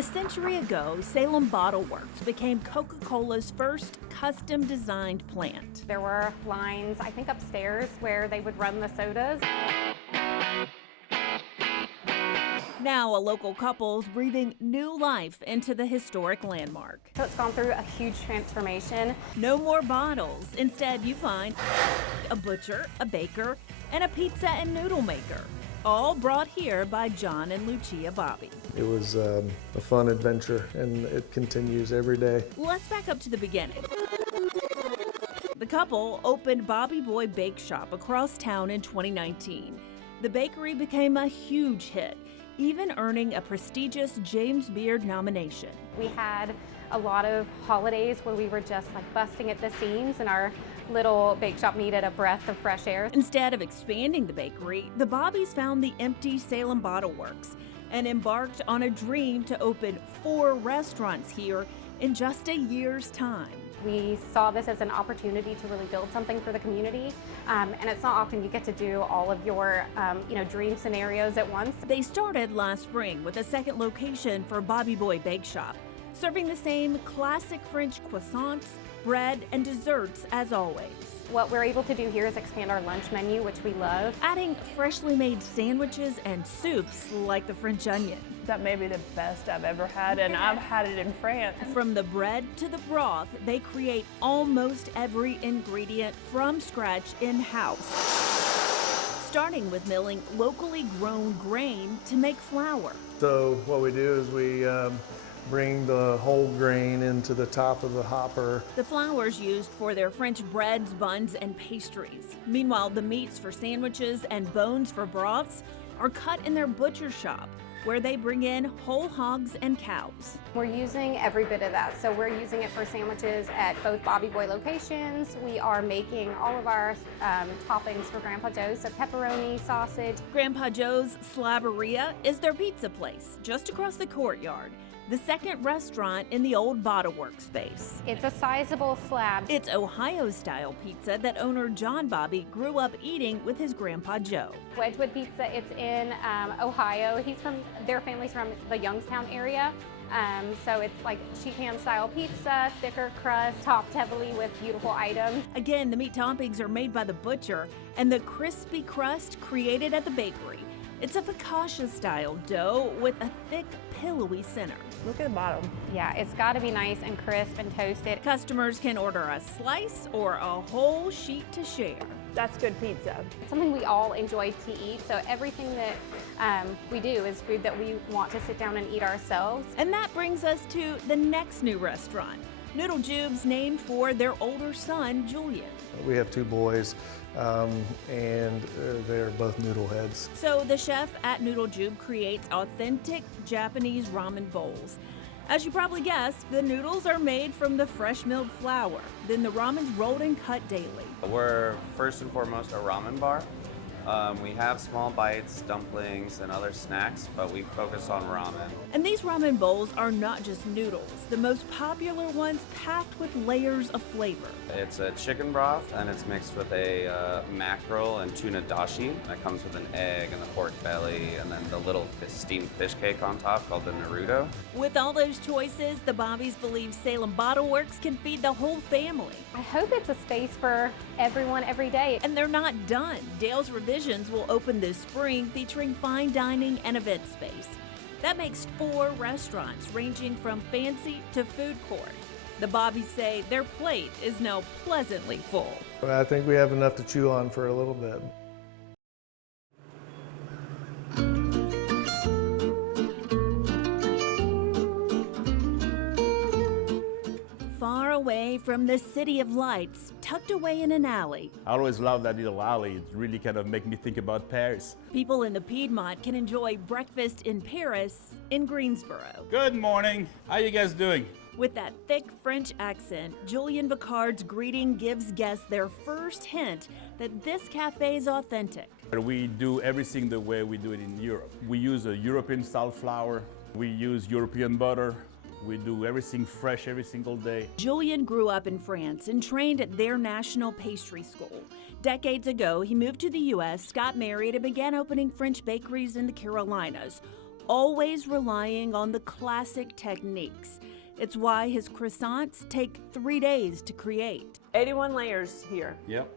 A century ago, Salem Bottle Works became Coca-Cola's first custom-designed plant. There were lines, I think upstairs, where they would run the sodas. Now, a local couple's breathing new life into the historic landmark. So it's gone through a huge transformation. No more bottles. Instead, you find a butcher, a baker, and a pizza and noodle maker, all brought here by John and Lucia Bobby. It was a fun adventure, and it continues every day. Let's back up to the beginning. The couple opened Bobby Boy Bake Shop across town in 2019. The bakery became a huge hit, even earning a prestigious James Beard nomination. We had a lot of holidays where we were just like busting at the seams, and our little bake shop needed a breath of fresh air. Instead of expanding the bakery, the Bobbies found the empty Salem Bottle Works and embarked on a dream to open 4 restaurants here in just a year's time. We saw this as an opportunity to really build something for the community, and it's not often you get to do all of your dream scenarios at once. They started last spring with a second location for Bobby Boy Bake Shop, serving the same classic French croissants, bread, and desserts as always. What we're able to do here is expand our lunch menu, which we love. Adding freshly made sandwiches and soups like the French onion. That may be the best I've ever had, and I've had it in France. From the bread to the broth, they create almost every ingredient from scratch in-house. Starting with milling locally grown grain to make flour. So what we do is we bring the whole grain into the top of the hopper. The flour's used for their French breads, buns, and pastries. Meanwhile, the meats for sandwiches and bones for broths are cut in their butcher shop, where they bring in whole hogs and cows. We're using every bit of that. So we're using it for sandwiches at both Bobby Boy locations. We are making all of our toppings for Grandpa Joe's, so pepperoni, sausage. Grandpa Joe's Slabberia is their pizza place just across the courtyard, the second restaurant in the old Bottle Works space. It's a sizable slab. It's Ohio-style pizza that owner John Bobby grew up eating with his Grandpa Joe. Wedgwood Pizza, it's in Ohio. Their family's from the Youngstown area. So it's like sheet pan style pizza, thicker crust, topped heavily with beautiful items. Again, the meat toppings are made by the butcher and the crispy crust created at the bakery. It's a focaccia-style dough with a thick, pillowy center. Look at the bottom. Yeah, it's got to be nice and crisp and toasted. Customers can order a slice or a whole sheet to share. That's good pizza. It's something we all enjoy to eat, so everything that we do is food that we want to sit down and eat ourselves. And that brings us to the next new restaurant, Noodle Jube's, named for their older son, Julian. We have 2 boys, and they're both noodle heads. So the chef at Noodle Jube creates authentic Japanese ramen bowls. As you probably guessed, the noodles are made from the fresh milled flour. Then the ramen's rolled and cut daily. We're first and foremost a ramen bar. We have small bites, dumplings, and other snacks, but we focus on ramen. And these ramen bowls are not just noodles. The most popular ones packed with layers of flavor. It's a chicken broth, and it's mixed with a mackerel and tuna dashi. That comes with an egg and the pork belly, and then the little steamed fish cake on top called the Naruto. With all those choices, the Bobbies believe Salem Bottle Works can feed the whole family. I hope it's a space for everyone every day. And they're not done. Dale's Revisions will open this spring, featuring fine dining and event space. That makes 4 restaurants ranging from fancy to food court. The Bobbies say their plate is now pleasantly full. But I think we have enough to chew on for a little bit. Far away from the City of Lights, tucked away in an alley, I always love that little alley. It really kind of makes me think about Paris. people in the Piedmont can enjoy breakfast in Paris in Greensboro. Good morning. How you guys doing? With that thick French accent, Julian Vicard's greeting gives guests their first hint that this cafe is authentic. We do everything the way we do it in Europe. We use a European-style flour. We use European butter. We do everything fresh every single day. Julian grew up in France and trained at their national pastry school. Decades ago, he moved to the U.S., got married, and began opening French bakeries in the Carolinas. always relying on the classic techniques. It's why his croissants take 3 days to create. 81 layers here. Yep.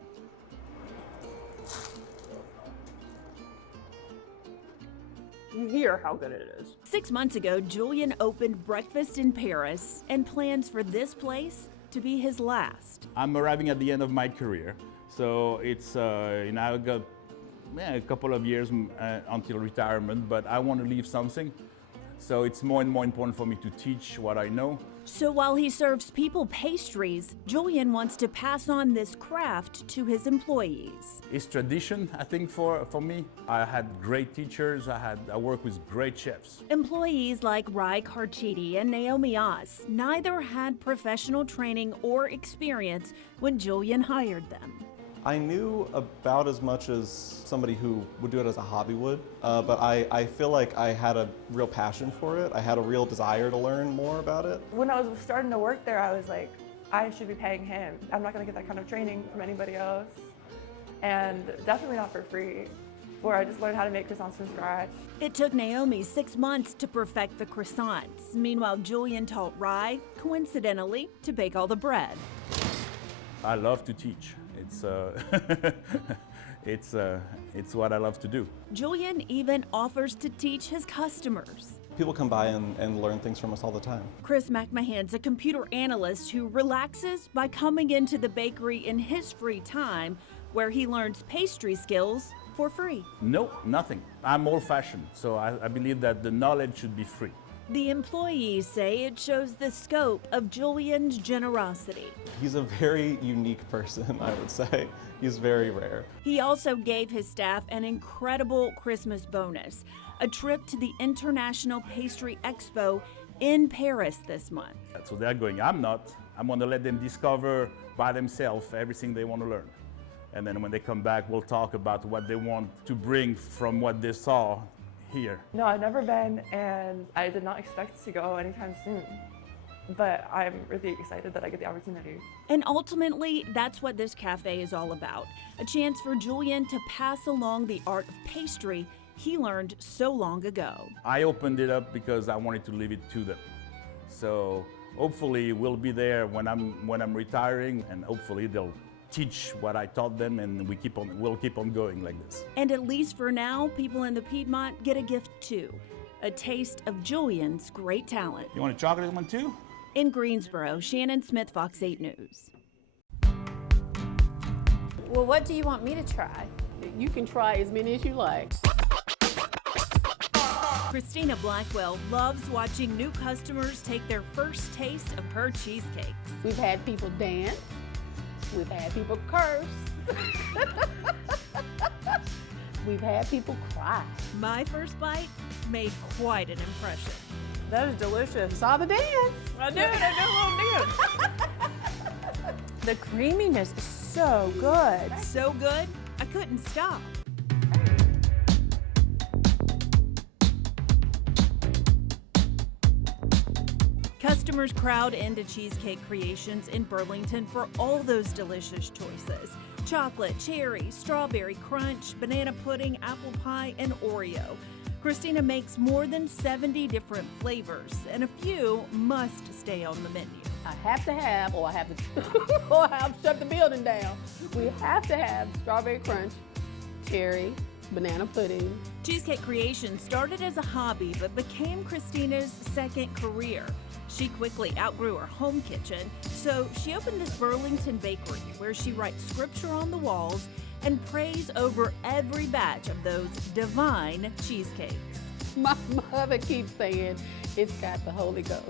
You hear how good it is. 6 months ago, Julian opened Breakfast in Paris and plans for this place to be his last. I'm arriving at the end of my career, so it's I've got a couple of years until retirement, but I want to leave something. So it's more and more important for me to teach what I know. So while he serves people pastries, Julian wants to pass on this craft to his employees. It's tradition, I think, for me. I had great teachers, I work with great chefs. Employees like Rai Karchidi and Naomi Oz neither had professional training or experience when Julian hired them. I knew about as much as somebody who would do it as a hobby would, but I feel like I had a real passion for it. I had a real desire to learn more about it. When I was starting to work there, I was like, I should be paying him. I'm not gonna get that kind of training from anybody else. And definitely not for free, where I just learned how to make croissants from scratch. It took Naomi 6 months to perfect the croissants. Meanwhile, Julian taught Rai, coincidentally, to bake all the bread. I love to teach. It's what I love to do. Julian even offers to teach his customers. People come by and learn things from us all the time. Chris McMahon's a computer analyst who relaxes by coming into the bakery in his free time, where he learns pastry skills for free. Nope, nothing. I'm old-fashioned, so I believe that the knowledge should be free. The employees say it shows the scope of Julian's generosity. He's a very unique person, I would say. He's very rare. He also gave his staff an incredible Christmas bonus, a trip to the International Pastry Expo in Paris this month. So they're going, I'm not. I'm going to let them discover by themselves everything they want to learn. And then when they come back, we'll talk about what they want to bring from what they saw here. No, I've never been, and I did not expect to go anytime soon. But I'm really excited that I get the opportunity. And ultimately, that's what this cafe is all about. A chance for Julian to pass along the art of pastry he learned so long ago. I opened it up because I wanted to leave it to them. So hopefully we'll be there when I'm retiring, and hopefully they'll teach what I taught them, and we'll keep on going like this. And at least for now, people in the Piedmont get a gift too, a taste of Julian's great talent. You want a chocolate one too? In Greensboro, Shannon Smith, Fox 8 News. Well, what do you want me to try? You can try as many as you like. Christina Blackwell loves watching new customers take their first taste of her cheesecakes. We've had people dance. We've had people curse. We've had people cry. My first bite made quite an impression. That is delicious. Saw the dance. I did a little dance. The creaminess is so good. So good, I couldn't stop. Customers crowd into Cheesecake Creations in Burlington for all those delicious choices. Chocolate, cherry, strawberry crunch, banana pudding, apple pie, and Oreo. Christina makes more than 70 different flavors, and a few must stay on the menu. I have to have, or I have to, or I have to shut the building down. We have to have strawberry crunch, cherry, banana pudding. Cheesecake Creations started as a hobby, but became Christina's second career. She quickly outgrew her home kitchen, so she opened this Burlington bakery where she writes scripture on the walls and prays over every batch of those divine cheesecakes. My mother keeps saying, it's got the Holy Ghost.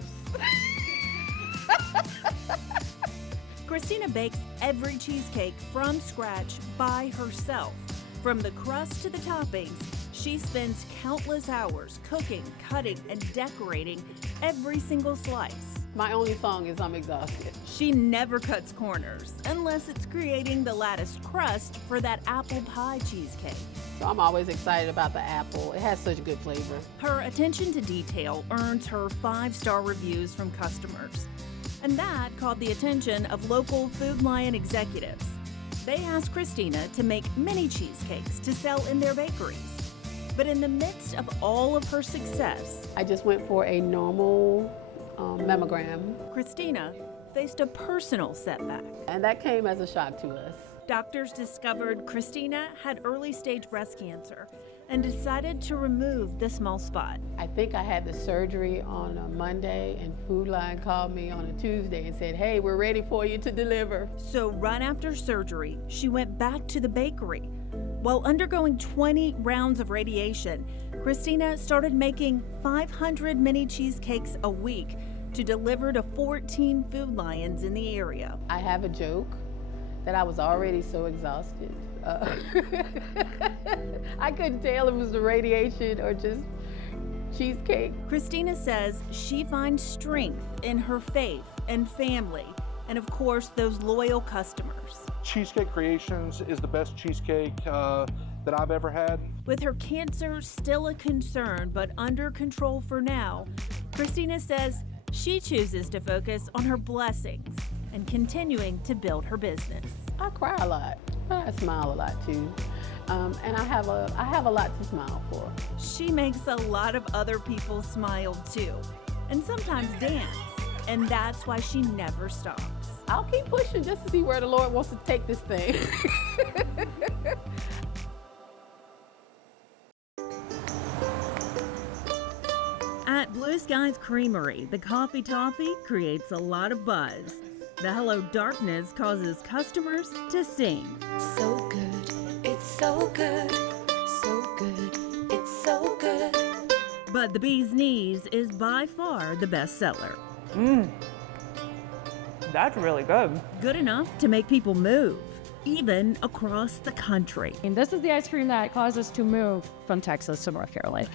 Christina bakes every cheesecake from scratch by herself. From the crust to the toppings, she spends countless hours cooking, cutting, and decorating every single slice. My only song is I'm exhausted. She never cuts corners unless it's creating the latticed crust for that apple pie cheesecake. So I'm always excited about the apple. It has such good flavor. Her attention to detail earns her 5-star reviews from customers. And that caught the attention of local Food Lion executives. They asked Christina to make mini cheesecakes to sell in their bakeries. But in the midst of all of her success, I just went for a normal mammogram, Christina faced a personal setback. and that came as a shock to us. Doctors discovered Christina had early-stage breast cancer and decided to remove the small spot. I think I had the surgery on a Monday, and Food Line called me on a Tuesday and said, hey, we're ready for you to deliver. So right after surgery, she went back to the bakery. While undergoing 20 rounds of radiation, Christina started making 500 mini cheesecakes a week to deliver to 14 Food Lions in the area. I have a joke that I was already so exhausted. I couldn't tell if it was the radiation or just cheesecake. Christina says she finds strength in her faith and family, and of course, those loyal customers. Cheesecake Creations is the best cheesecake that I've ever had. With her cancer still a concern but under control for now, Christina says she chooses to focus on her blessings and continuing to build her business. I cry a lot, but I smile a lot too. And I have a lot to smile for. She makes a lot of other people smile too, and sometimes dance, and that's why she never stops. I'll keep pushing just to see where the Lord wants to take this thing. At Blue Skies Creamery, the Coffee Toffee creates a lot of buzz. The Hello Darkness causes customers to sing. So good, it's so good, so good, it's so good. But the Bee's Knees is by far the best seller. That's really good. Good enough to make people move, even across the country. And this is the ice cream that caused us to move from Texas to North Carolina,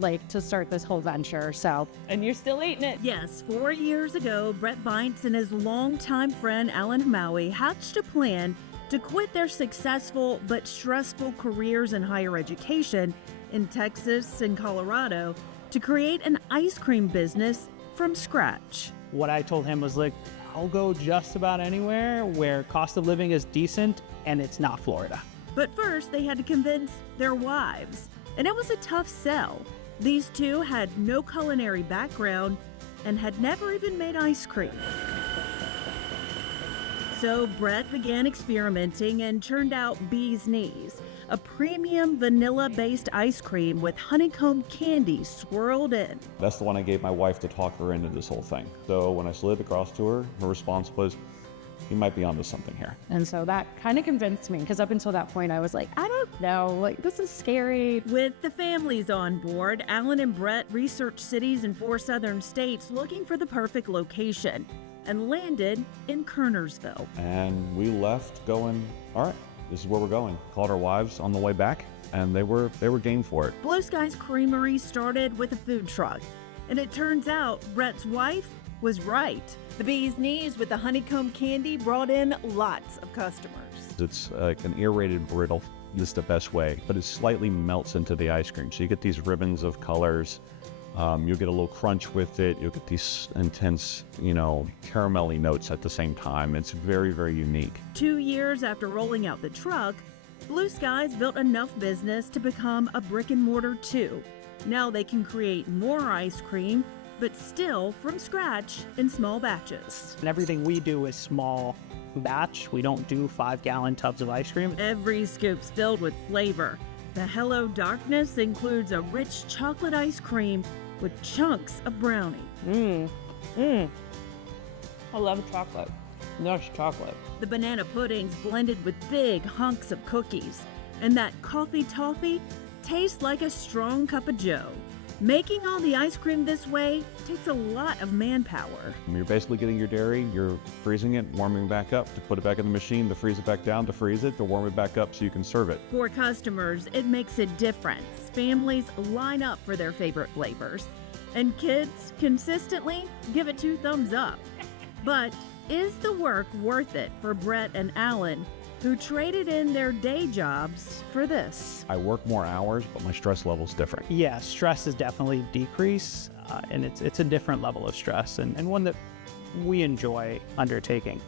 like to start this whole venture. So, And you're still eating it. Yes, 4 years ago, Brett Bites and his longtime friend Alan Maui hatched a plan to quit their successful but stressful careers in higher education in Texas and Colorado to create an ice cream business from scratch. What I told him was like, I'll go just about anywhere where cost of living is decent and it's not Florida. But first, they had to convince their wives, and it was a tough sell. These two had no culinary background and had never even made ice cream. So Brett began experimenting and churned out Bee's Knees, a premium vanilla-based ice cream with honeycomb candy swirled in. That's the one I gave my wife to talk her into this whole thing. So when I slid across to her, her response was, you might be onto something here. and so that kind of convinced me, because up until that point I was like, I don't know, like this is scary. With the families on board, Alan and Brett researched cities in 4 southern states looking for the perfect location and landed in Kernersville. And we left going, all right, this is where we're going. Called our wives on the way back, and they were game for it. Blue Skies Creamery started with a food truck, and it turns out Brett's wife was right. The Bee's Knees with the honeycomb candy brought in lots of customers. It's like an aerated brittle, just the best way, but it slightly melts into the ice cream. So you get these ribbons of colors. You'll get a little crunch with it. You'll get these intense, caramelly notes at the same time. It's very, very unique. 2 years after rolling out the truck, Blue Skies built enough business to become a brick and mortar too. Now they can create more ice cream, but still from scratch in small batches. And everything we do is small batch. We don't do 5-gallon tubs of ice cream. Every scoop's filled with flavor. The Hello Darkness includes a rich chocolate ice cream with chunks of brownie. I love chocolate. There's chocolate. The banana pudding's blended with big hunks of cookies. And that coffee toffee tastes like a strong cup of joe. Making all the ice cream this way takes a lot of manpower. You're basically getting your dairy, you're freezing it, warming back up to put it back in the machine, to freeze it back down, to freeze it, to warm it back up so you can serve it. For customers, it makes a difference. Families line up for their favorite flavors, and kids consistently give it 2 thumbs up. But is the work worth it for Brett and Alan, who traded in their day jobs for this? I work more hours, but my stress level's different. Yeah, stress is definitely decreased, and it's a different level of stress and one that we enjoy undertaking.